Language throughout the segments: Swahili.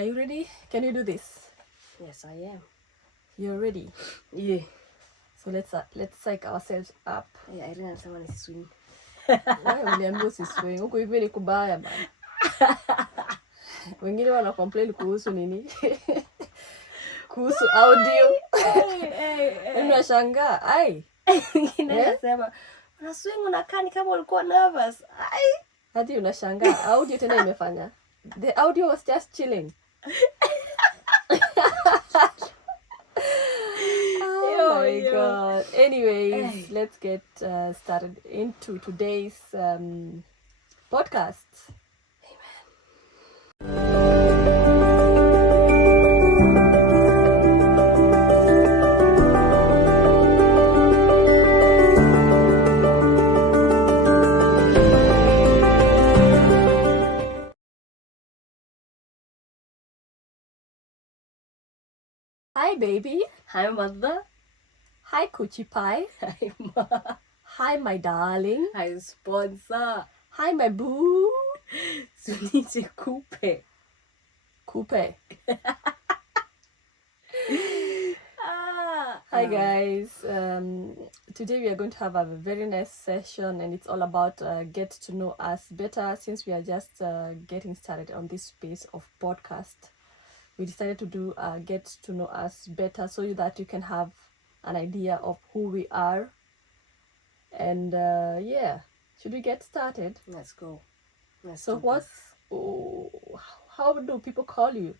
Are you ready? Can you do this? Yes, I am. You're ready? Yeah. So let's psych ourselves up. Yeah, I didn't someone is swing. Wewe uliambiwa usiswing. Huko hivi ni kubaya bana. Wengine wana complain kuhusu nini? Kuhusu audio. Unashangaa. Ai. Wengine nasema una swing unakaa ni kama ulikuwa nervous. Ai. Hadi unashangaa. Audio tena imefanya. The audio was just chilling. Oh my God. Anyways, let's get started into today's podcast. Hi, baby. Hi, mother. Hi, Coochie Pie. Hi, ma. Hi, my darling. Hi, sponsor. Hi, my boo. Sunite coupe. Coupe. Hi, guys. Today we are going to have a very nice session, and it's all about get to know us better. Since we are just getting started on this space of podcast, we decided to do get to know us better so that you can have an idea of who we are. And yeah, should we get started? Let's go. So how do people call you?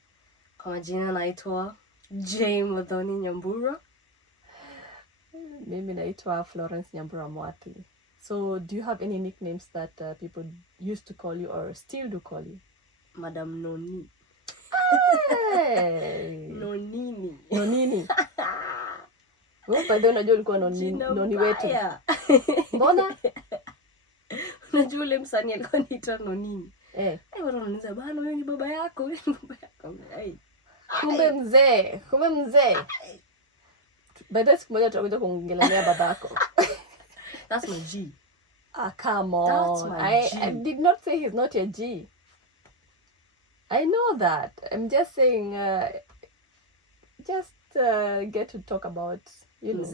Kwa majina naitwa Jane Nyambura. Mimi naitwa Florence Nyambura Mwathi. So do you have any nicknames that people used to call you or still do call you? Madam Noni. Hey. Nonini. Wewe bado unajua ulikuwa noni wetu. Mbona? Unajua ule msanii alikuwa anaitwa Nonini. Watu wananiuliza bana wewe ni baba yako, Kumbe mzee. Baada siku moja tutakuja kuongelea babako. That's my G. Come on. I did not say he's not your G. I know that. I'm just saying get to talk about, you know,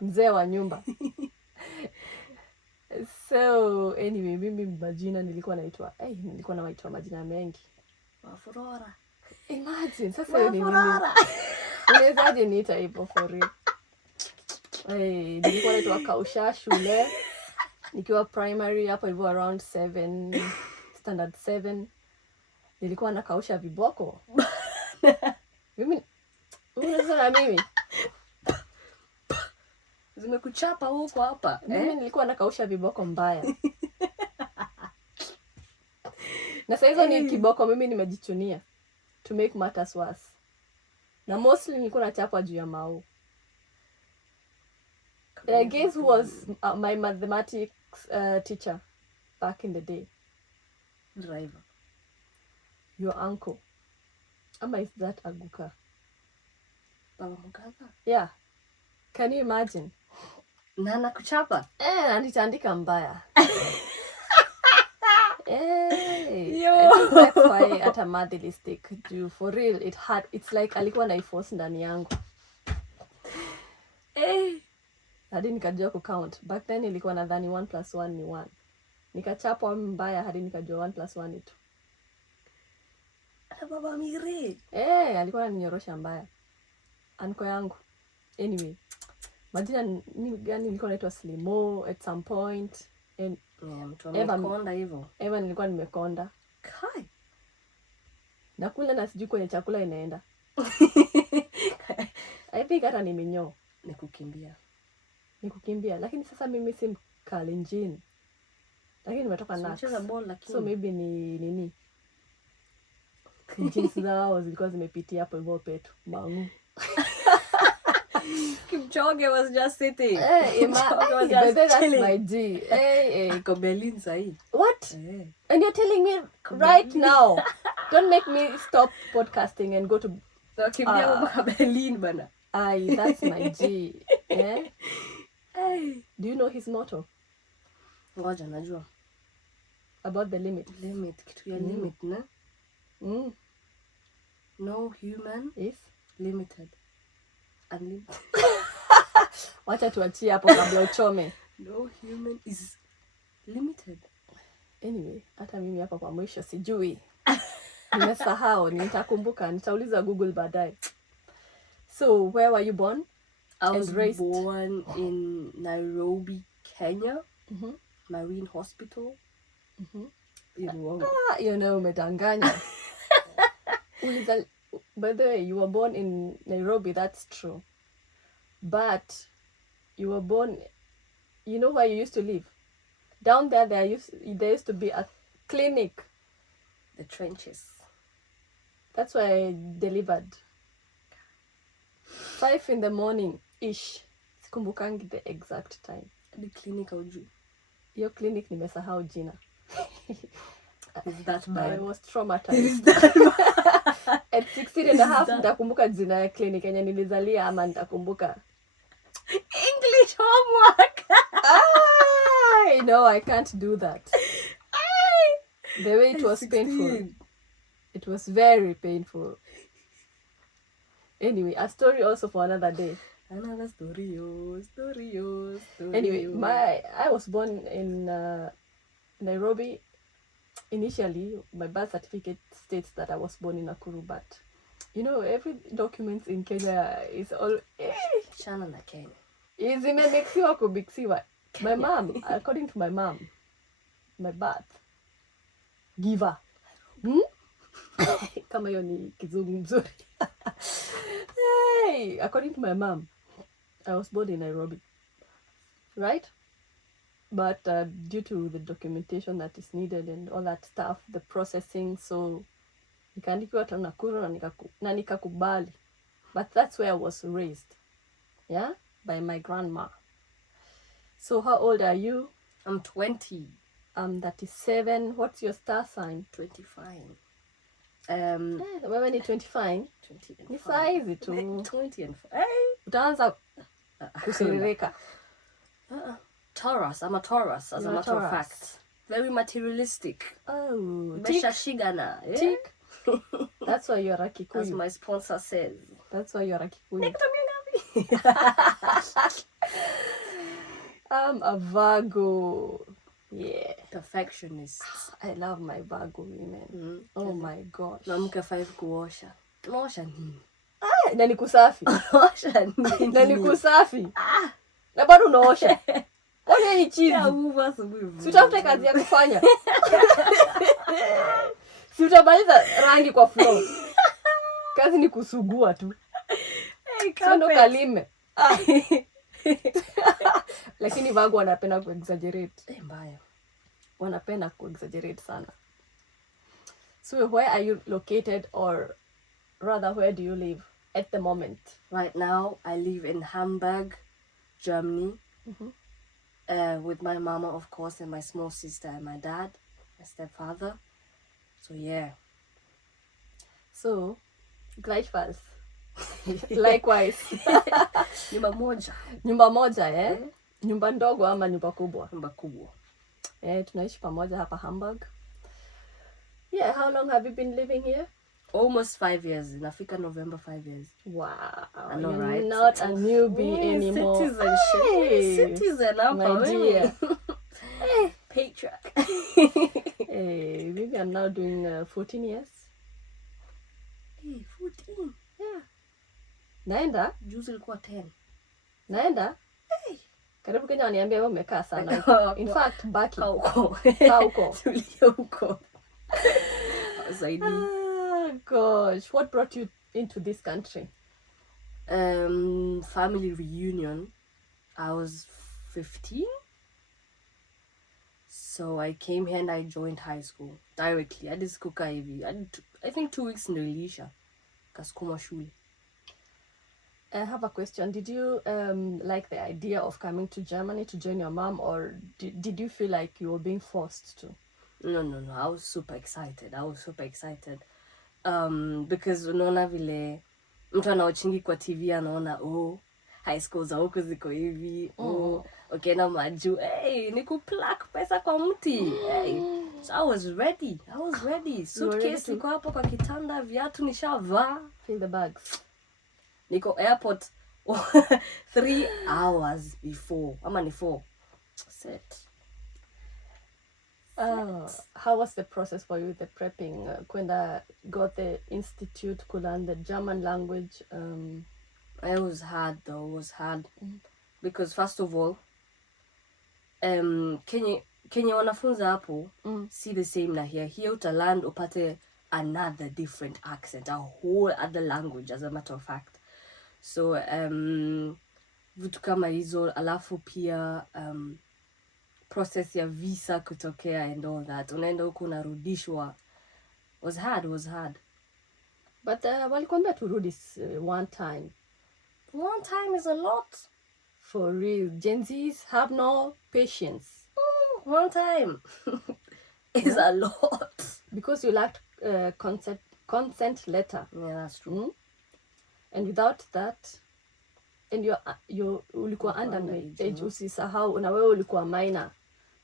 mzee wa nyumba. So anyway, mimi majina nilikuwa naitwa majina mengi. Wafurora. Imagine sasa hiyo ni nini? Unawezaje niita hivyo for real? Nilikuwa naitwa Kausha shule. Nikiwa primary hapo hivyo around 7, standard 7. Nilikuwa nakausha viboko. Mimi unasema mimi zimekuchapa huko hapa. Mimi nilikuwa nakausha viboko mbaya. Na sasa hizo ni kiboko mimi nimejichunia to make matters worse. Na mostly nilikuwa nachapwa juu ya mau. I guess who was my mathematics teacher back in the day? Driver. Your uncle. Ama is that Aguka? Baba Mugaka? Yeah. Can you imagine? Nana kuchapa? Nitaandika mbaya. That's why at a mathelistic do for real it's like alikuwa na force ndani yangu. Hadi nikajua ku count. Back then ilikuwa nadhani 1 + 1 ni 1. Nikachapwa mbaya hadi nikajua 1 + 1 ni 2. Baba Mire. Alikuwa ananyorosha mbaya. Anko yangu. Anyway, majina gani nilikuwa naitwa Slimo at some point. And mtu amekonda hivyo. Nilikuwa nimekonda. Kai. Nakula na sijui kwenye chakula inaenda. I think hata ni minyoo. Nikukimbia. Lakini sasa mimi si Kalenjin. Lakini nimetoka Nax. So maybe ni nini? Jeans zao zilikuwa zimepitia hapo hivyo petu. Mangu. Kipchoge was just sitting. That's my G. Ko Berlin sahi. What? And you're telling me right now. Don't make me stop podcasting and go to kimbia mpaka Berlin bana. That's my G. Do you know his motto? Ngoja najua. About the limit. Kitu ya limit na. No human is limited. Unlimited. wacha tuachie hapo kabla uchome. No human is limited. Anyway, hata mimi hapa kwa mwisho sijui. Nimesahau, nitakumbuka, nitauliza Google baadaye. So, where were you born? I was born in Nairobi, Kenya. Marine Hospital. You know, umedanganya. By the way, you were born in Nairobi, that's true. But you were born, you know where you used to live? Down there, there used to be a clinic. The trenches. That's where I delivered. 5 in the morning-ish. Sikumbukangi the exact time. The clinic auju. Your clinic nimesahau jina. Is that bad? I was traumatized. Is that bad? At 16 and a half, nitakumbuka jina ya clinic yenye nilizalia ama nitakumbuka. English homework. No, I can't do that. The way it was 16. Painful. It was very painful. Anyway, a story also for another day. Another story. Anyway, I was born in Nairobi. Initially, my birth certificate states that I was born in Nakuru, but you know, every document in Kenya is all Shana na Kenya. Is imemexiwa kubixiwa. My mom, according to my mom, my birth giver. Kama hiyo ni kizungu mzuri. Hey, according to my mom, I was born in Nairobi, right? But due to the documentation that is needed and all that stuff, the processing, so nikaandikiwa tu Nakuru na nikakubali. But that's where I was raised, yeah, by my grandma. So how old are you? I'm 20. I'm 37. What's your star sign? 25. Wewe ni 25? 20 and Ni 5. saizi tu. 20 and 5. Utaanza kusiririka. Taurus. I'm a Taurus, as a matter of fact. Very materialistic. Oh, Shigana. Yeah? Tick. That's why you're a Kikuyu. As my sponsor says. That's why you're a Kikuyu. I'm a Virgo. Yeah. Perfectionist. I love my Virgo women. Oh my gosh. Naamka 5 kuosha. Tunaosha nini? Na ni kusafi. Osha nini? Na ni kusafi. Na bado unaosha. Kwani ni chizi? Si utafute kazi ya kufanya. Si utabaliza rangi kwa floor. Kazi ni kusugua tu. Sio kalime. Lakini Virgo wanapenda ku-exaggerate. Mbaya. Wanapenda ku-exaggerate sana. So where are you located, or rather where do you live at the moment? Right now I live in Hamburg, Germany. With my mama, of course, and my small sister and my dad, my stepfather. So yeah. So gleichfalls. Likewise. Nyumba moja, eh? Nyumba ndogo ama nyumba kubwa? Nyumba kubwa. Tunaishi pamoja hapa Hamburg. Yeah, how long have you been living here? Almost 5 years. Nafika November 5 years. Wow. I know, you're right? Not a newbie anymore. Citizenship. Hey, Citizen, my dear. Patriarch. Hey, maybe I'm now doing 14 years. Hey, 14. Yeah. Naenda? Juzi ilikuwa 10. Naenda? Hey. Karibu Kenya waniambia wewe umekaa sana. In fact, baki. Kauko. Tulia huko. Gosh, what brought you into this country? Family reunion. I was 15. So I came here and I joined high school directly. I did skuka hivi. I think 2 weeks in Rilisha. Kasukuma shule. I have a question. Did you like the idea of coming to Germany to join your mom, or did you feel like you were being forced to? No. I was super excited. Because unaona vile mtu anaochingi kwa TV anaona high school za huko ziko hivi. Okay, na maju. Hey, ni kuplak pesa kwa mti. Hey. So I was ready. Suitcase to iko hapo kwa kitanda, viatu nishavaa. fill the bags. Niko airport 3 hours before. Ama ni 4. Set. How was the process for you, the prepping? Kwenda got the institute, could learn the German language. It was hard though. It was hard because first of all, Kenya wanafunza hapo see the same na here. Here utaland upate another different accent, a whole other language as a matter of fact. So vitu kama hizo, alafu pia process ya visa kutokea and all that. Unaenda huko unarudishwa. Was hard. But walikwambia turudi one time. One time is a lot. For real. Gen Zs have no patience. One time is a lot. Because you lacked consent letter. Yeah, that's true. And without that, and you ulikuwa underage, usisahau, na wewe ulikuwa minor.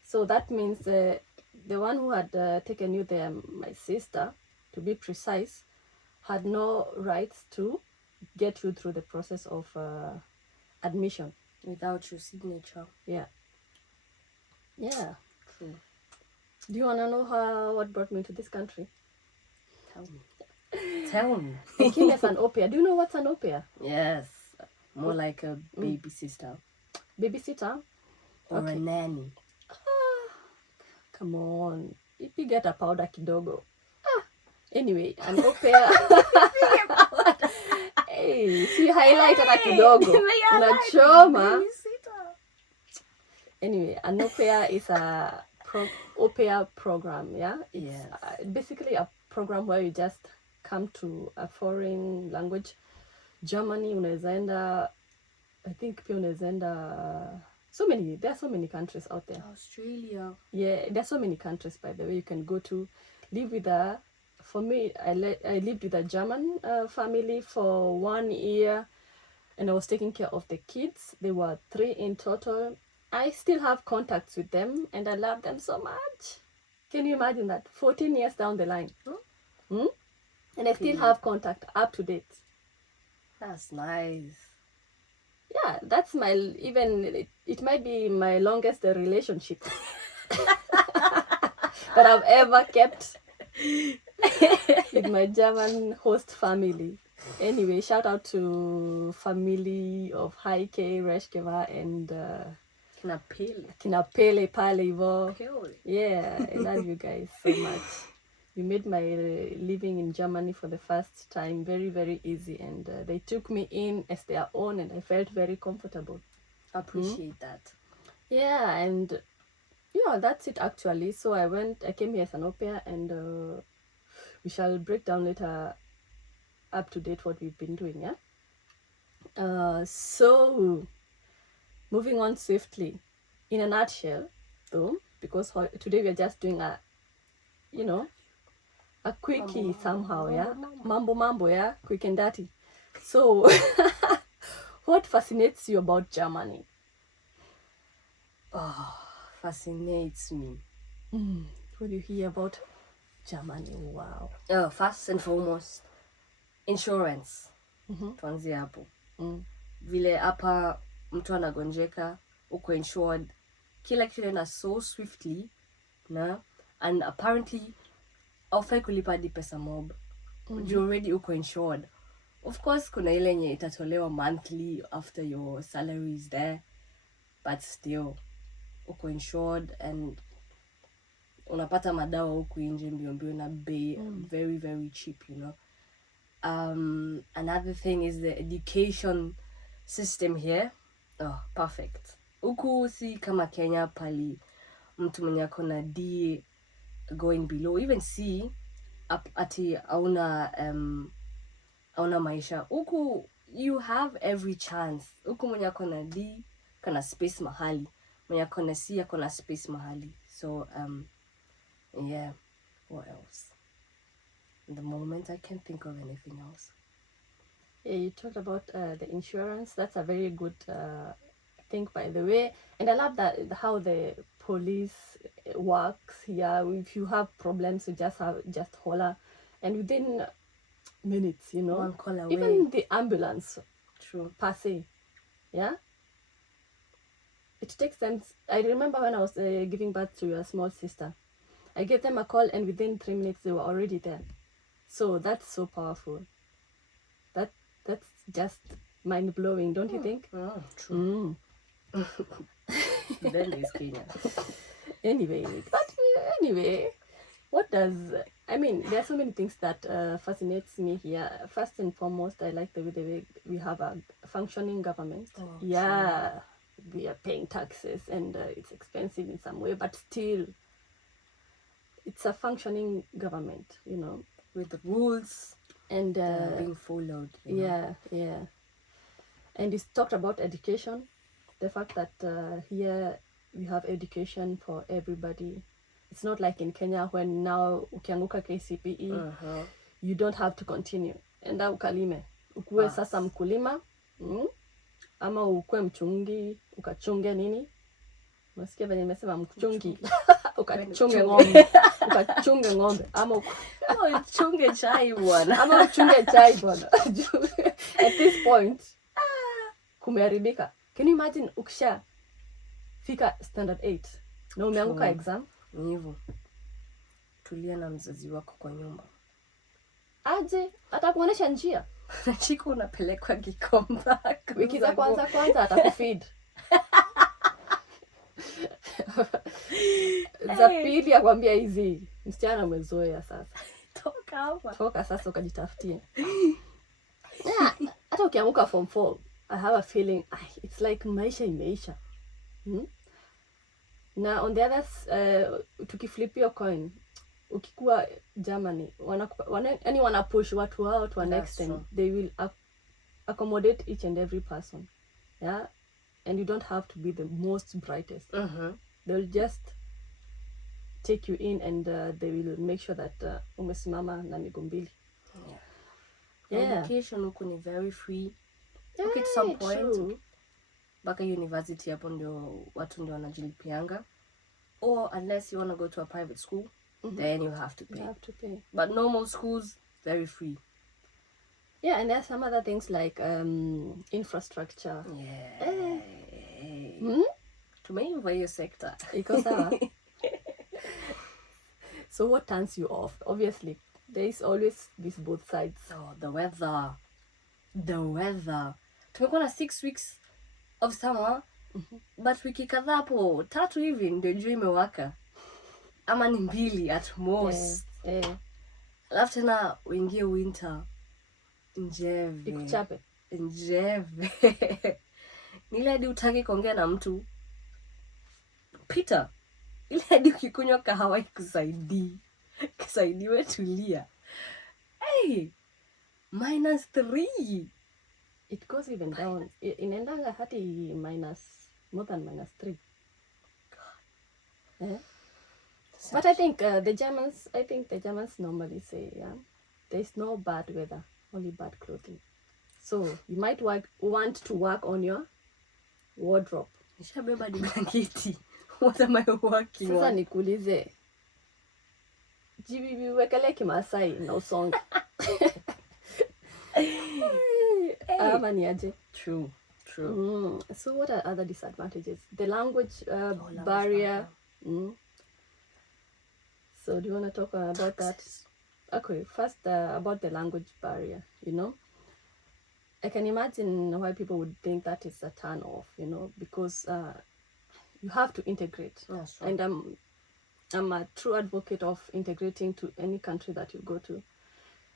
So that means the one who had taken you there, my sister, to be precise, had no rights to get you through the process of admission. Without your signature. Yeah. True. Do you want to know what brought me to this country? Tell me. I came as an au pair. Do you know what's an au pair? Yes. More like a baby sister. Babysitter? Or a nanny. Come on. Ipige a powder kidogo. Anyway, an au pair. Hey, si highlight hata kidogo. Unachoma. Anyway, an au pair is a au pair program, yeah? It's basically a program where you just come to a foreign language. Germany, unaweza enda, I think pia unaweza enda, there are so many countries out there. Australia. Yeah, there are so many countries, by the way, you can go to. Live with for me, I lived with a German family for 1 year, and I was taking care of the kids. There were 3 in total. I still have contacts with them, and I love them so much. Can you imagine that? 14 years down the line. And I still have contact up to date. That's nice. Yeah, that's it might be my longest relationship that I've ever kept with my German host family. Anyway, shout out to family of Heike, Reshkeva, and Kinapele pale hivo. Yeah, I love you guys so much. You made my living in Germany for the first time very, very easy, and they took me in as their own, and I felt very comfortable. Appreciate that. Yeah, and that's it actually. So I came here as an au pair, and we shall break down later up to date what we've been doing, yeah? So moving on swiftly, in a nutshell though, because today we are just doing a quickie somehow, yeah? Mambo, yeah? Quick and dirty. So, what fascinates you about Germany? Fascinates me. What do you hear about Germany? Wow. First and foremost, insurance. Tuanzie hapo. Vile hapa mtu anagonjeka, uko insured. Kila kitu inaenda so swiftly, na and apparently aufai kulipa hadi pesa mob. You already uko insured. Of course kuna ile yenye itatolewa monthly after your salary is there, but still uko insured, and unapata madawa huku nje mbio na bei very, very cheap, you know. Another thing is the education system here. Perfect. Huku si kama Kenya pali mtu mwenye ako na D going below, even C ati hauna maisha. Huku you have every chance. Huku mwenye ako na D kana space mahali, mwenye ako na C ako na space mahali. So yeah, what else? At the moment I can't think of anything else. Yeah, you talked about the insurance. That's a very good think, by the way. And I love that how the police works here. If you have problems, you just holler, and within minutes, you know, one call away. even the ambulance, True. per se, yeah, it takes them. I remember when I was giving birth to a small sister, I gave them a call, and within 3 minutes they were already there. So that's so powerful. That's just mind blowing, don't you think? Oh, true. Then there's Kenya. Anyway, what does, I mean, there are so many things that fascinates me here. First and foremost, I like the way we have a functioning government. Oh, yeah, we are paying taxes, and it's expensive in some way, but still, it's a functioning government, you know, with the rules and being followed. You know? Yeah. And it's talked about education, the fact that here we have education for everybody. It's not like in Kenya when now ukianguka KCPE, you don't have to continue. Enda ukalime. Ukuwe sasa mkulima, ama ukuwe mchungi, ukachunge nini? Unasikia venye nimesema mchungi. Ukachunge ng'ombe. Ukachunge ng'ombe. Ama uchunge chai bwana. Ama uchunge chai bwana. At this point, kumeharibika. Can you imagine ukisha fika standard 8 na umeanguka exam? Ni hivyo. Tulia na mzazi wako kwa nyumba. Aje atakuonesha njia. Chiku unapelekwa Gikomba. Wiki za kwanza atakufeed. Za pili akwambia hizi msichana umezoea sasa. Toka hapa. Toka sasa ukajitafutie. Hata ukianguka form 4, I have a feeling it's like maisha imeisha. Na on the others, tukiflip your coin, ukikuwa Germany, wana push watu wao to an extent. They will accommodate each and every person. Yeah? And you don't have to be the most brightest. They'll just take you in, and they will make sure that umesimama na miguu mbili. Education huku ni very free. Okay, at some point. Baka university hapo ndio watu ndio wanajilipianga. Or unless you want to go to a private school, then you have to pay. You have to pay. But normal schools, very free. Yeah, and there are some other things like infrastructure. Yeah. Tumeiva hiyo sector. Iko sawa. So what turns you off? Obviously, there is always this both sides. Oh, the weather. Tumekuwa na 6 weeks of summer, but wiki kadhaa hapo 3 hivi ndio jua imewaka. Ama ni 2 at most. Alafu tena uingie winter. Njeve. Ikuchape. Njeve. Nile hadi utaki kuongea na mtu. Peter. Ile hadi ukikunywa kahawa ikusaidii. Kisaidiwe tulia. Hey! -3. It goes even down. Inaendanga hadi more than -3. But I think the Germans normally say, there's no bad weather, only bad clothing. So you might want to work on your wardrobe. Nishabeba di blanketi. What am I working on? Sasa nikuulize. Jibibi wekele kimasai na usonge. Ama ni aje? True. So what are other disadvantages? The language barrier. So do you want to talk about that? Okay, first about the language barrier, you know. I can imagine why people would think that is a turn off, you know, because you have to integrate. Yes, and I'm a true advocate of integrating to any country that you go to,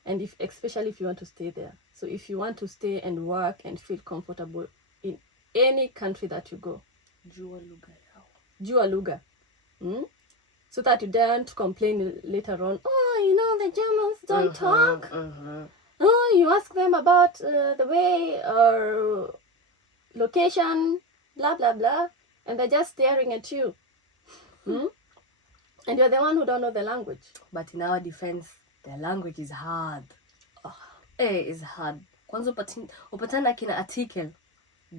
and especially if you want to stay there. So if you want to stay and work and feel comfortable in any country that you go, jua lugha. So that you don't complain later on, oh, you know, the Germans don't talk. Oh, you ask them about the way or location, blah, blah, blah, and they're just staring at you. And you're the one who don't know the language. But in our defense, the language is hard. It's hard. Kwanza upatana kina article.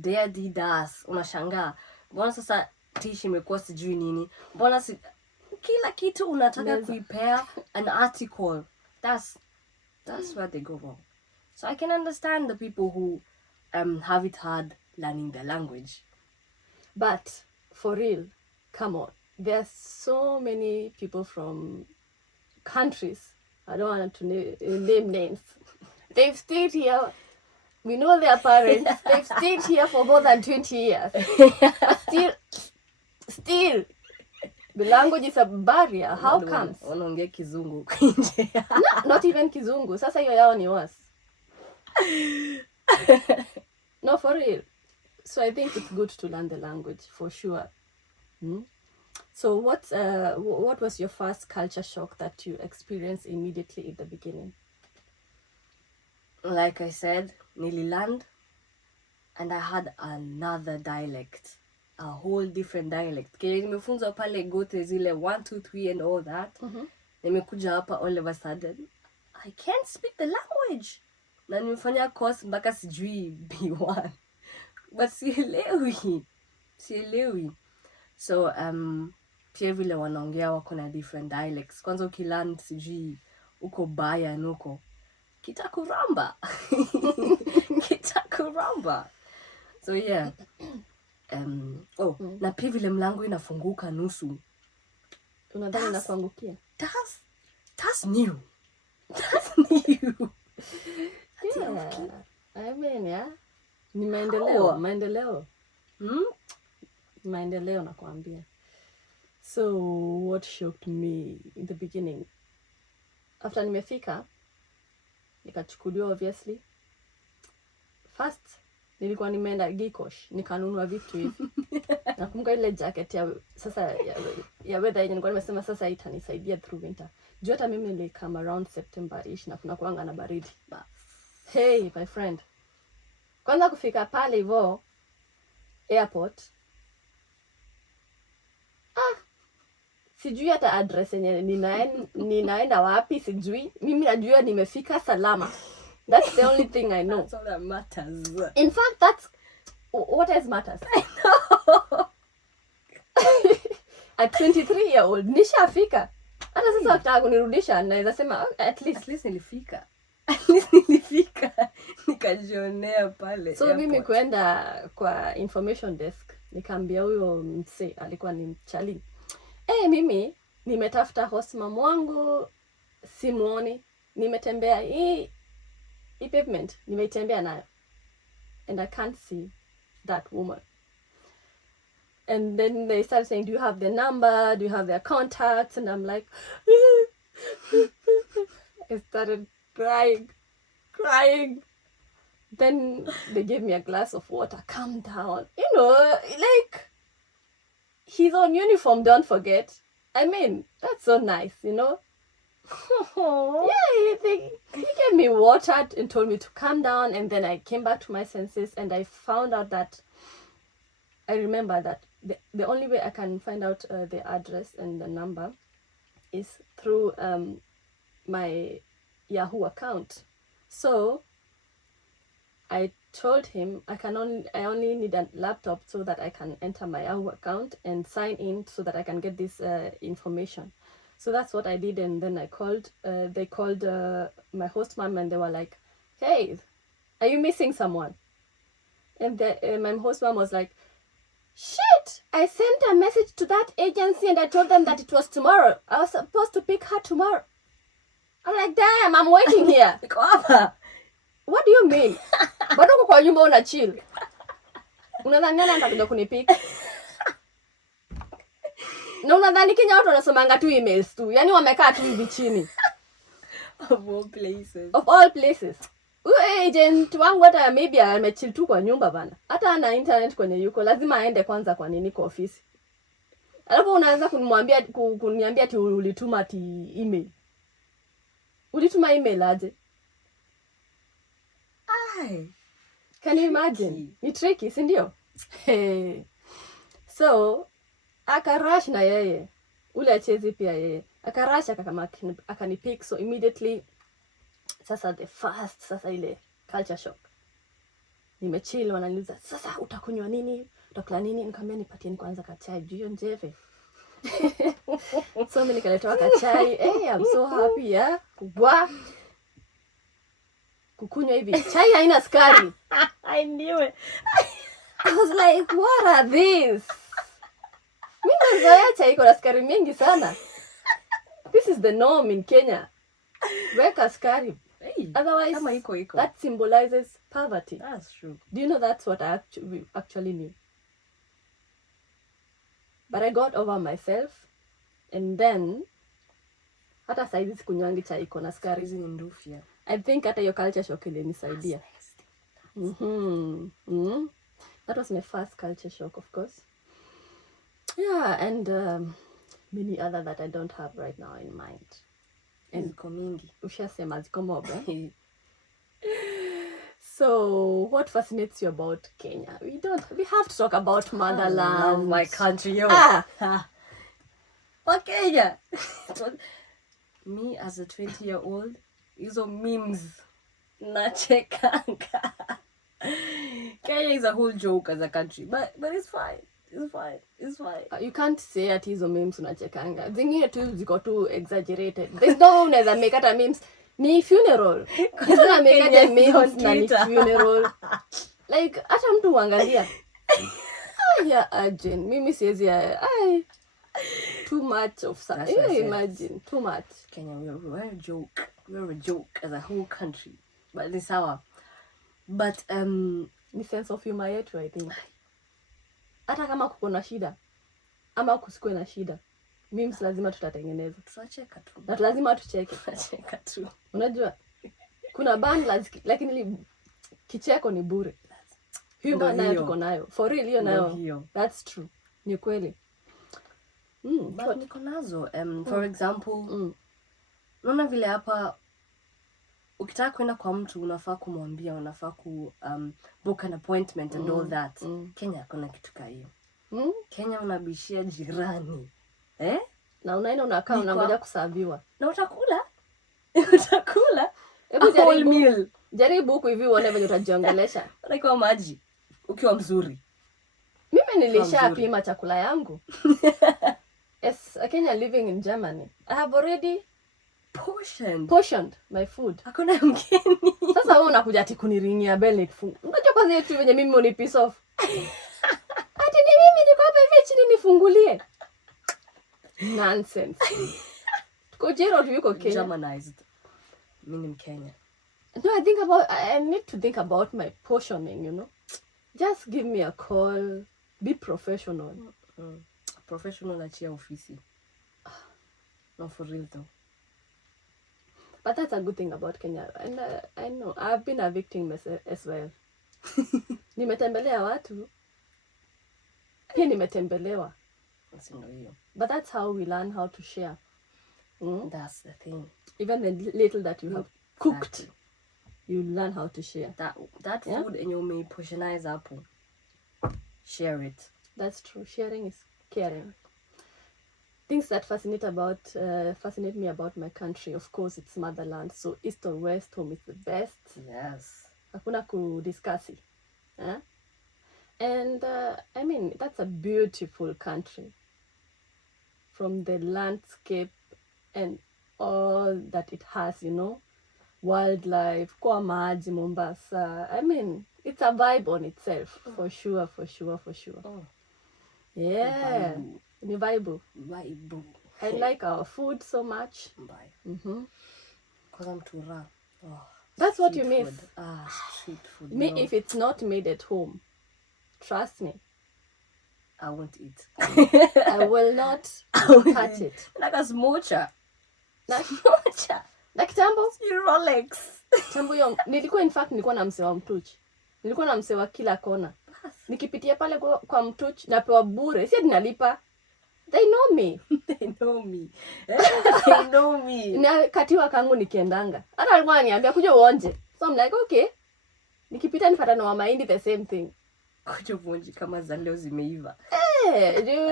There did us. Unashangaa. Mbona sasa tishi imekuwa sijui nini? Mbona kila kitu unataka prepare an article. That's where they go wrong. So I can understand the people who have it hard learning their language. But for real, come on. There's so many people from countries, I don't want to name names. They've stayed here. We know their parents. They've stayed here for more than 20 years. Still, the language is a barrier. How comes? Wanaongea kizungu. Not even kizungu. Sasa hiyo yao ni worse. No, for real. So I think it's good to learn the language, for sure. So what was your first culture shock that you experienced immediately in the beginning? Like I said, nililand, and I had another dialect, a whole different dialect. Kile nimefunza pale gote zile 1 2 3 and all that. Nimekuja hapa all of a sudden I can't speak the language. Na nimefanya course mpaka sijui B1. But sielewi. So pia vile wanaongea wako na different dialects. Kwanza ukilearn sijui uko baya nuko kitakuramba. Kitakuramba. So yeah. Na pia vile mlango inafunguka nusu. Unadhani inakuangukia? That's new. That's new. Yeah. I mean, yeah. Ni maendeleo. Maendeleo nakwambia. So what shocked me in the beginning? After nimefika, nikachukuliwa obviously. First, nilikuwa nimeenda Gikosh, nikanunua vitu hivi. Nakumbuka ile jacket ya weather yenye nilikuwa nimesema sasa itanisaidia through winter. Juu hata mimi nilikam around September-ish na kuna kuanga na baridi. Hey, my friend. Kwanza kufika pale hivyo airport. Sijui hata address yenye ninaenda wapi sijui. Mimi najua nimefika salama. That's the only thing I know. That's all that matters. In fact, that's what else matters. I know. At 23-year-old nishafika. Hata sasa wakitaka kunirudisha naweza sema at least nilifika. At least nilifika. Nikajionea pale. So mimi kwenda kwa information desk nikaambia huyo mse alikuwa ni mchali. Mimi nimetafuta host mom wangu simuoni. Nimetembea hii pavement nimetembea nayo. And I can't see that woman. And then they started saying, do you have their number? Do you have their contacts? And I'm like, I started crying. Then they gave me a glass of water. Calm down. You know, like, he's on uniform, don't forget. I mean, that's so nice, you know. Yeah, he gave me water and told me to calm down. And then I came back to my senses and I found out that, I remember that the only way I can find out the address and the number is through my Yahoo account. So I told him I only need a laptop so that I can enter my Yahoo account and sign in so that I can get this information. So that's what I did, and then I called. They called my host mom, and they were like, "Hey, are you missing someone?" And my host mom was like, "Shit! I sent a message to that agency, and I told them that it was tomorrow. I was supposed to pick her tomorrow." I'm like, "Damn, I'm waiting here." What do you mean? Bado uko kwa nyumba una chill. Unadhani nani atakuja kunipick? Na unadhani Kenya watu wanasomanga tu emails tu. Yaani wamekaa tu hivi chini. Of all places. Huyo agent wangu hata maybe amechill tu kwa nyumba bana. Hata ana internet kwenye yuko. Lazima aende kwanza kwa nini kwa ofisi. Alafu unaanza kuniambia ati ulituma ati email. Ulituma email aje? Can you imagine? Ni tricky, si ndio? Hey. So, akarush na yeye. Ule achezi pia yeye. Akarush akanipick. So immediately, sasa ile culture shock. nimechill, wananiuliza sasa utakunywa nini, utakula nini, nikamwambia nipatieni kwanza kachai juu hiyo njeve. So mimi nikaletewa kachai. I'm so happy ya kukunywa hivi chai haina sukari. I knew it. I was like, what are these? Mimi nazoea chai iko na sukari mingi sana. This is the norm in Kenya. Weka sukari. Otherwise, that symbolizes poverty. That's true. Do you know that's what I actually knew? But I got over myself, and then hata saizi sikunywangi chai iko na sukari. Hizi ni ndufia. I think hata hiyo culture shock ilinisaidia. That was my first culture shock, of course. Yeah, and many other that I don't have right now in mind. And ziko mingi. Ushasema ziko mobe. So, what fascinates you about Kenya? We have to talk about motherland. I love my country, yo. Kenya. Me as a 20-year-old, hizo memes nachekanga. Kenya is a whole joke as a country, but it's fine. It's fine. You can't say at hizo memes unachekanga. Zingine tu ziko too exaggerated. There's no unaweza make hata memes ni funeral. Kuna make hata memes na ni funeral. Like hata mtu uangalia. Jane, mimi siwezi too much of something. Imagine too much. Kenya, we're a joke. We're a joke as a whole country. But ni sawa. But ni sense of humor yetu, I think. Hata kama kuko na shida ama kusikwe na shida, memes lazima tutatengeneza. Tutacheka tu. Na lazima tucheke. Tutacheka tu. Unajua kuna band lakini kicheko ni bure. Humor nayo tuko nayo. For real hiyo nayo. That's true. Ni kweli. But niko nazo. For example, unaona vile hapa ukitaka kwenda kwa mtu unafaa kumwambia, unafaa book an appointment and all that. Kenya kuna kitu kama hiyo. Kenya unabishia jirani. Na unaenda unakaa unangoja kusaviwa. Na utakula? Utakula? Hebu jaribu huko hivi uone venye utajiongelesha. Unaikuwa maji ukiwa mzuri. Mimi nilishapima chakula yangu. As a Kenyan living in Germany, I have already portioned my food. Hakuna mgeni. Sasa wewe unakuja ati kuniringia bell nifungue. Unajua kwanza yetu venye mimi ni piece of. Ati ni mimi niko hapa hivi chini nifungulie. Nonsense. Tuko jero tuko Kenya. Germanized. Mimi ni Kenya. No, I need to think about my portioning, you know. Just give me a call. Be professional. Professional achia ofisi. No, for real though. But that's a good thing about Kenya. And I know I've been a victim as well. Nimetembelea watu. Pia nimetembelewa. But that's how we learn how to share. That's the thing. Even the little that you have cooked, you learn how to share. That food and you may portionize up. Share it. That's true. Sharing is caring. Things that fascinate me about my country, of course, it's motherland. So east or west, home is the best. Yes. Hakuna kudiscuss. And I mean, that's a beautiful country. From the landscape and all that it has, you know, wildlife, kwa maji, Mombasa. I mean, it's a vibe on itself, for sure. Oh. Yeah, ni vibe. I like our food so much. That's what you miss. Street food. Me, if it's not made at home, trust me, I won't eat. I will not touch it. Like a smocha. Na kitambo? Rolex. Kitambo yo, nilikuwa na msewa mtuchi. Nilikuwa na msewa kila kona. Nikipitia pale kwa mtuchi, napewa bure. Si nalipa. They know me. They know me. Na katiwa kangu nikiendanga. Hata alikuwa ananiambia kuja uonje. So I'm like, okay. Nikipita nifatana wa mahindi the same thing. Kuja uonje kama za leo zimeiva.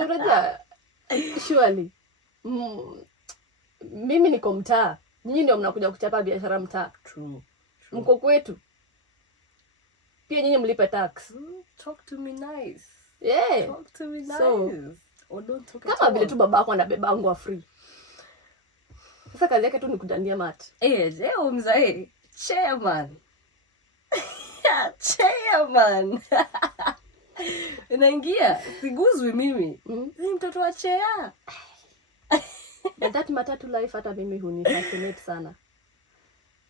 Unajua surely. Mimi niko mtaa. Nyinyi ndio mnakuja kuchapa biashara mtaa. True. Mko kwetu. pia nyinyi mlipe tax. Talk to me nice. Yeah. Talk to me nice. So, or don't talk kama vile tu babako anabebangwa free. Sasa kazi yake tu ni kudandia mati. Leo mzae chairman. Chairman. Unaingia siguzwi mimi. Ni mtoto wa chair. But that matatu life hata mimi fascinate sana.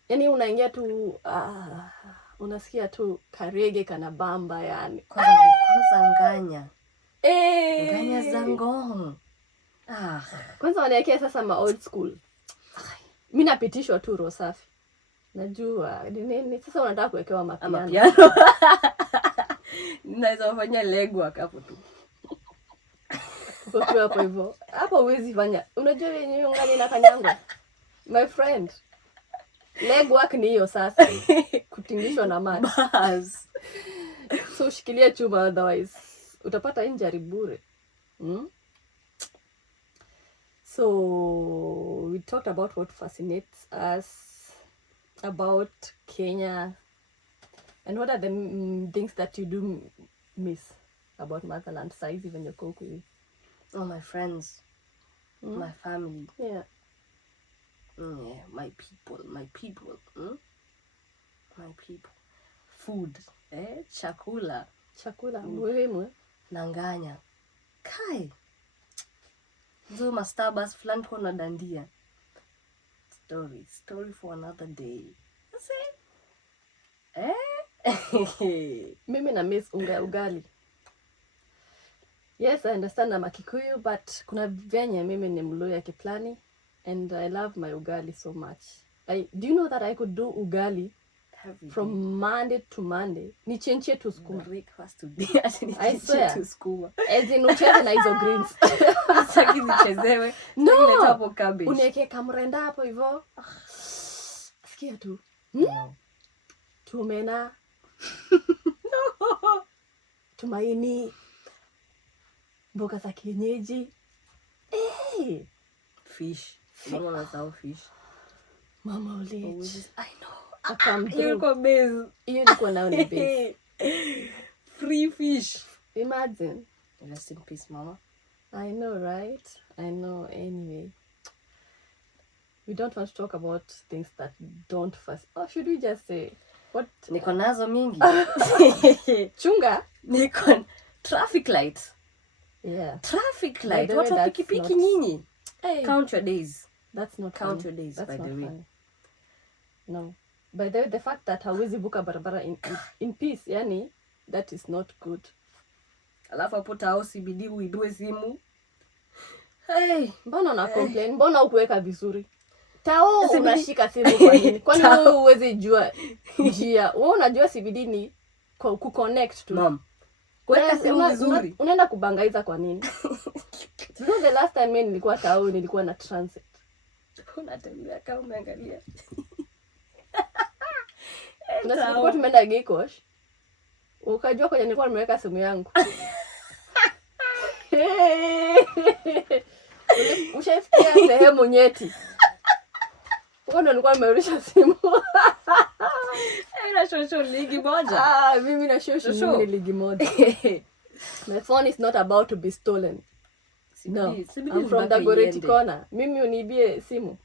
Yaani unaingia tu unasikia tu karege kana bamba yani. Kwanza nganya. Nganya za ngong. Kwanza wanaekea sasa ma old school. Mimi napitishwa tu roho safi. Najua nini sasa unataka kuwekewa mapiano. Naweza kufanya legwork hapo tu. Kwa hapo hivyo. Hapo huwezi fanya. Unajua yenyewe ngani na kanyangwa. My friend. Legwork ni hiyo sasa. Kutingishwa na maji. So shikilia chuma otherwise utapata injury bure. So we talked about what fascinates us about Kenya, and what are the things that you do miss about motherland size when you cook with? Oh, my friends, my family, yeah, my people, my food, chakula muhimu, nanganya kai zo mastabas flan kwa dandia. Story for another day. Mimi na miss ugali. Yes, I understand I'm a Kikuyu, but kuna venye mimi ni Mluya Kiplani, and I love my ugali so much. Do you know that I could do ugali from Monday to Monday? Ni chenche to skuma. Breakfast today. I swear. To skuma. Ezi nucheze na hizo greens. Saki zichezewe. No. Hapo cabbage. Uneke kamrenda hapo hivyo. Sikia tu. Tumena. Tumaini. Mboga za kienyeji. Fish. Mama anasahau fish. Mama ulichi. I know. Hiyo kwa base. Hiyo ilikuwa nao ni base. Free fish. Imagine. Rest in peace, Mama. I know, right? I know. Anyway, we don't want to talk about things that don't fast. Or should we just say what? Niko nazo mingi. Chunga. Niko traffic light. Yeah. Traffic light. What Watu pikipiki nyinyi. Hey. Count your days. That's not count funny. your days. That's by not the way. funny. No. By the fact that hawezi vuka barabara in peace, yani that is not good. Alafu hapo tao CBD uidue simu. Mbona una complain? Mbona ukuweka vizuri? Tao unashika simu kwa nini? Kwani wewe huwezi jua njia? Wewe unajua CBD ni ku connect tu. Mom. Kuweka simu vizuri. Unaenda kubangaiza kwa nini? So the last time mimi nilikuwa tao nilikuwa na transit. Unatembea kama umeangalia. Tulikuwa tumeenda Gikosh. Ukajua kwenye nilikuwa nimeweka simu yangu. Ushafikia sehemu nyeti. Wewe nilikuwa nimerusha simu. Na shosho ligi moja. Mimi na shosho ni ligi moja. My phone is not about to be stolen. No. I'm from the Goreti corner. Mimi unibie simu.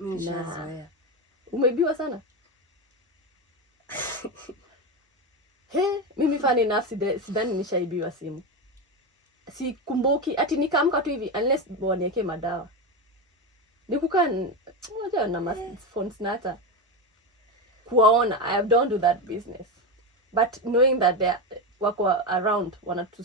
Nishazoea. Umeibiwa sana? Mimi funny enough sidhani nishaibiwa simu. Sikumbuki ati nikaamka tu hivi unless waniweke madawa. Nikukaa unajua na phones nata kuwaona. I don't do that business. But knowing that they wako around wanatu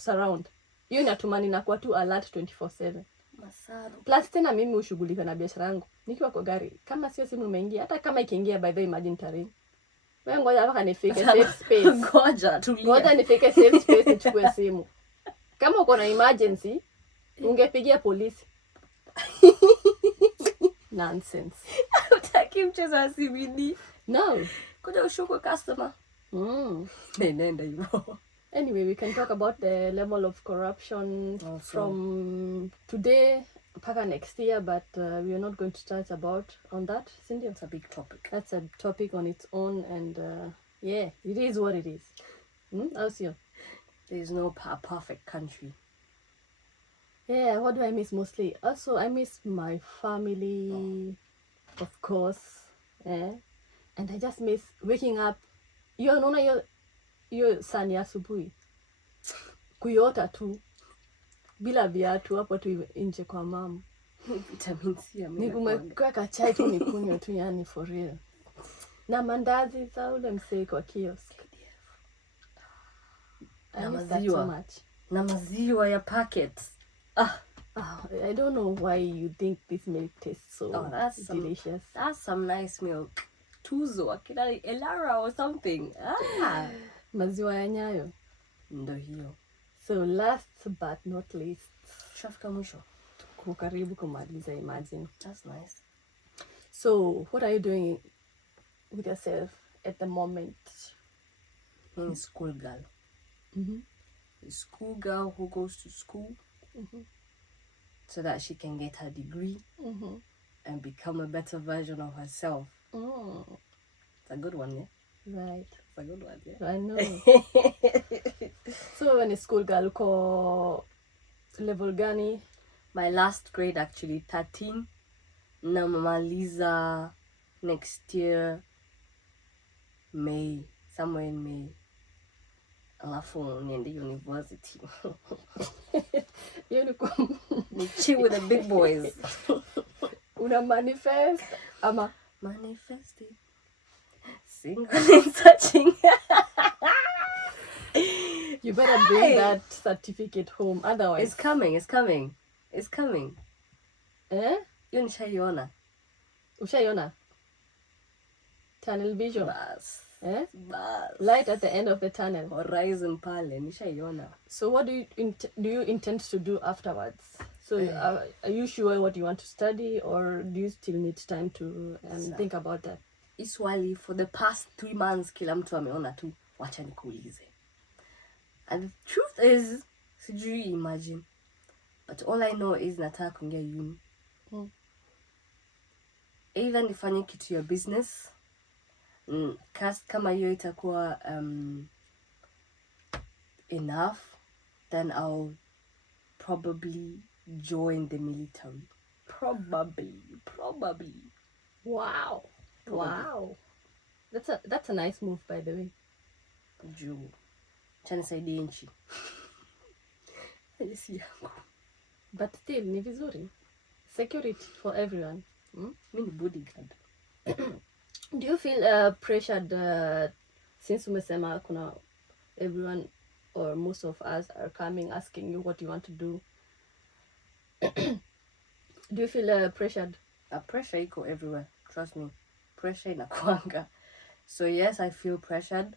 surround. Hiyo inatumani na kwa tu alert 24/7. Masaro. Plus tena mimi ushughulika na biashara yangu. Nikiwa kwa gari kama sio simu imeingia, hata kama ikiingia by the imagine tarehe. Wewe ngoja hapa nifike safe space. Ngoja tulia. Ngoja nifike safe space nichukue simu. Kama uko na emergency, ungepigia polisi. Nonsense. Utaki mchezo wa CBD. No. Kuja ushuku customer. Nenda hivyo. Anyway, we can talk about the level of corruption from today mpaka next year, but we are not going to touch on that, Cindy. It's a big topic. That's a topic on its own, and Yeah, it is what it is. I'll see you. There's no perfect country. Yeah, what do I miss mostly? Also, I miss my family, of course. Yeah. And I just miss waking up. Unaona hiyo sani ya asubuhi kuiota tu bila viatu hapo tu nje kwa mama. Vitamin C Nikumeka chai tu nikunywe tu, yani for real. Na mandazi za ule msee kwa kiosk. I miss that so much. Na maziwa ya packets. I don't know why you think this milk tastes so delicious. That's some nice milk. Tuzo, akina Elara or something. Maziwa ya Nyayo. Ndo hiyo. So last but not least, Shafika mwisho. Tuko karibu kumaliza, imagine. That's nice. So what are you doing with yourself at the moment? I'm a school girl. A school girl who goes to school so that she can get her degree and become a better version of herself. It's a good one, yeah? Right. It's a good one, yeah? I know. So when a school girl, ko level gani? My last grade, actually, 13. Namaliza next year, May, somewhere in May. Alafu niende university. Chill with the big boys. Una manifest ama manifesting, single and searching. You better bring that certificate home, otherwise. It's coming. Eh? Hiyo nishaiona. Ushaiona? Tunnel vision. Bas. Eh? Bas. Light at the end of the tunnel. Horizon pale nishaiona. So what do you intend to do afterwards? So are you sure what you want to study, or do you still need time to think about that? Iswali, for the past 3 months kila mtu ameona tu, wacha nikuulize. And the truth is, sijui, imagine. But all I know is nataka kuingia uni. Either nifanye kitu ya business. Kama hiyo itakuwa enough, then I'll probably join the military. Probably. Wow. Wow. That's a nice move, by the way. Juu chanisaidie nchi. Yes, yangu. But still ni vizuri. Security for everyone. Mini bodyguard. Do you feel pressured since umesema kuna everyone or most of us are coming asking you what you want to do? Do you feel pressured? Pressure iko everywhere. Trust me. Pressure inakuanga. So yes, I feel pressured.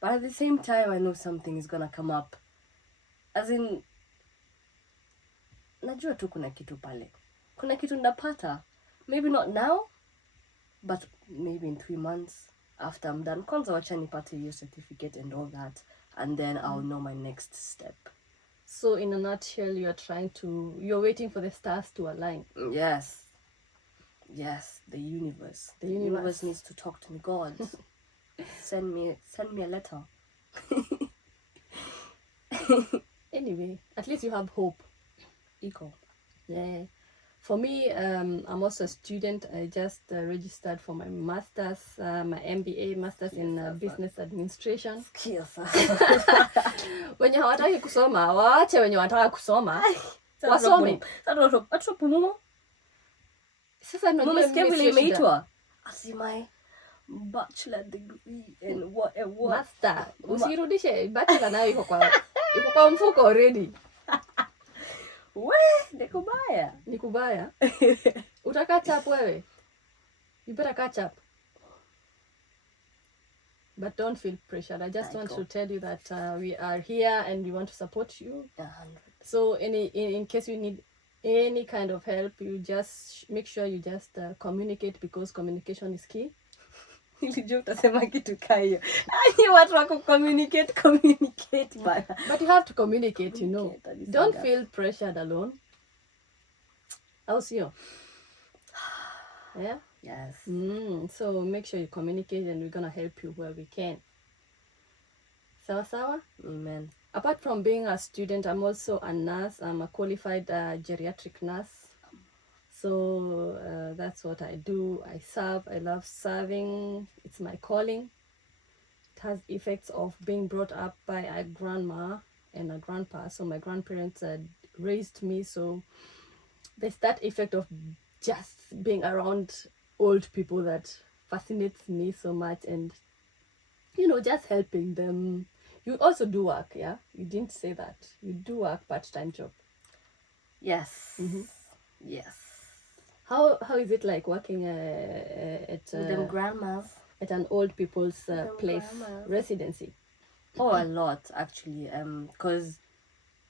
But at the same time, I know something is gonna come up. As in, najua tu kuna kitu pale. Kuna kitu ndapata. Maybe not now, but maybe in 3 months after I'm done. Kwanza wacha nipate your certificate and all that. And then I'll know my next step. So in a nutshell, you're waiting for the stars to align. Yes, the universe. The universe needs to talk to me. God, send me a letter. Anyway, at least you have hope. Equal. Yeah. For me, I'm also a student. I just registered for my master's, my MBA, master's in business administration. Wenye hawataki kusoma, waache wenye wanataka kusoma. Wasome. Sasa ndio mimi imeitwa. Asi my bachelor degree and what. Master. Usirudishe bachelor nayo iko kwa mfuko already. Ni kubaya. Uta catch up wewe. You better catch up. But don't feel pressured. I just want to tell you that we are here and we want to support you. 100%. So in case you need any kind of help, you just make sure you just communicate, because communication is key. Nilijua utasema kitu kayo. Ani watu wako communicate bana. But you have to communicate, you know. Don't feel pressured alone. I'll see you. Yeah? Yes. So make sure you communicate, and we're gonna help you where we can. Sawa. Amen. Apart from being a student, I'm also a nurse. I'm a qualified geriatric nurse. So that's what I do. I serve. I love serving. It's my calling. It has effects of being brought up by a grandma and a grandpa. So my grandparents raised me. So there's that effect of just being around old people that fascinates me so much, and just helping them. You also do work, yeah? You didn't say that. You do work, part-time job. Yes. Yes. How is it like working at with them grandmas at an old people's place residency? Oh, a lot actually. Because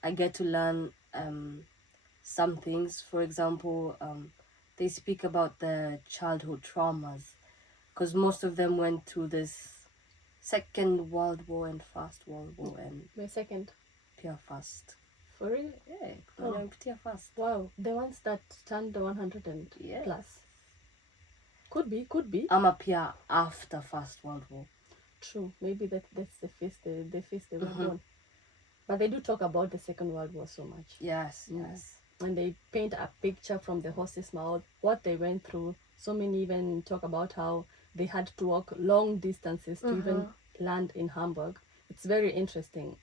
I get to learn some things. For example, they speak about the childhood traumas, because most of them went through this Second World War and First World War, and my second pia first. For real? Yeah, pia first. Wow, the ones that turned 100 and plus. Could be. I'm a pia after First World War. True, maybe that's the phase they were born. But they do talk about the Second World War so much. Yes. And they paint a picture from the horse's mouth, what they went through. So many even talk about how they had to walk long distances to even land in Hamburg. It's very interesting,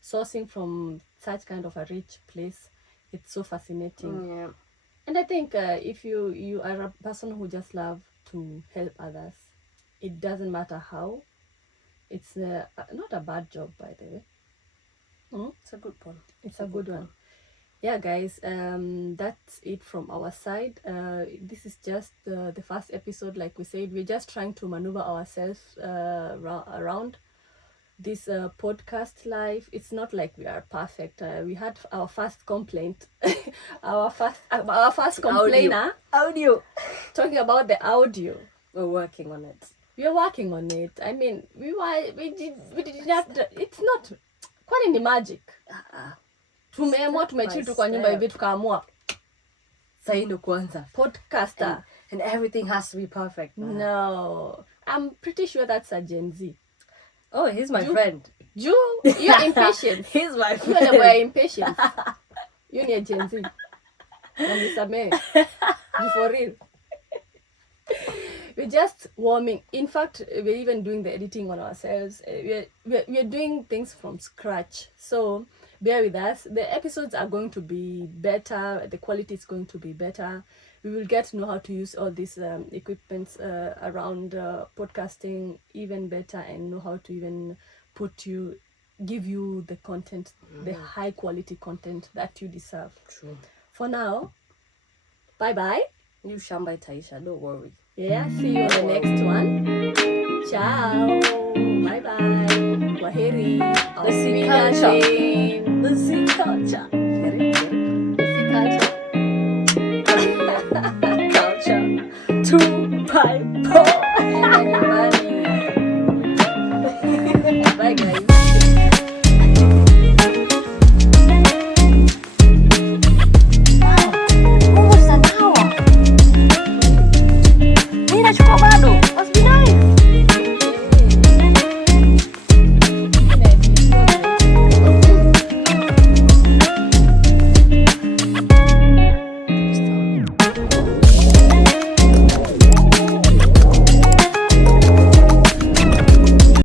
sourcing from such kind of a rich place. It's so fascinating. Yeah. And I think if you are a person who just love to help others, it doesn't matter how. It's not a bad job, by the way. It's a good one. It's a good one. Yeah, guys, that's it from our side. This is just the first episode. Like we said, we're just trying to maneuver ourselves around this podcast life. It's not like we are perfect. We had our first complaint, our first complainer. Audio. Talking about the audio. We're working on it. We're working on it. I mean, we did not. It's not. Kwani ni magic. Tumeamua tumechitu kwa nyumba hivi tukaamua. Sasa ndo kwanza Podcaster. And everything has to be perfect. No. I'm pretty sure that's a Gen Z. Oh, he's my friend. You're impatient. He's my friend. You're the impatient. You're Gen Z. Namisamee. For real. We're just warming. In fact, we're even doing the editing on ourselves. We're doing things from scratch. So bear with us. The episodes are going to be better. The quality is going to be better. We will get to know how to use all these equipments around podcasting even better, and know how to even give you the content, the high quality content that you deserve. True. For now, bye. You shamba itaisha, don't worry. Yeah, see you on the next one. Ciao. Bye. Kwaheri. Let's see culture. Let's see culture. Culture. 2 pipe.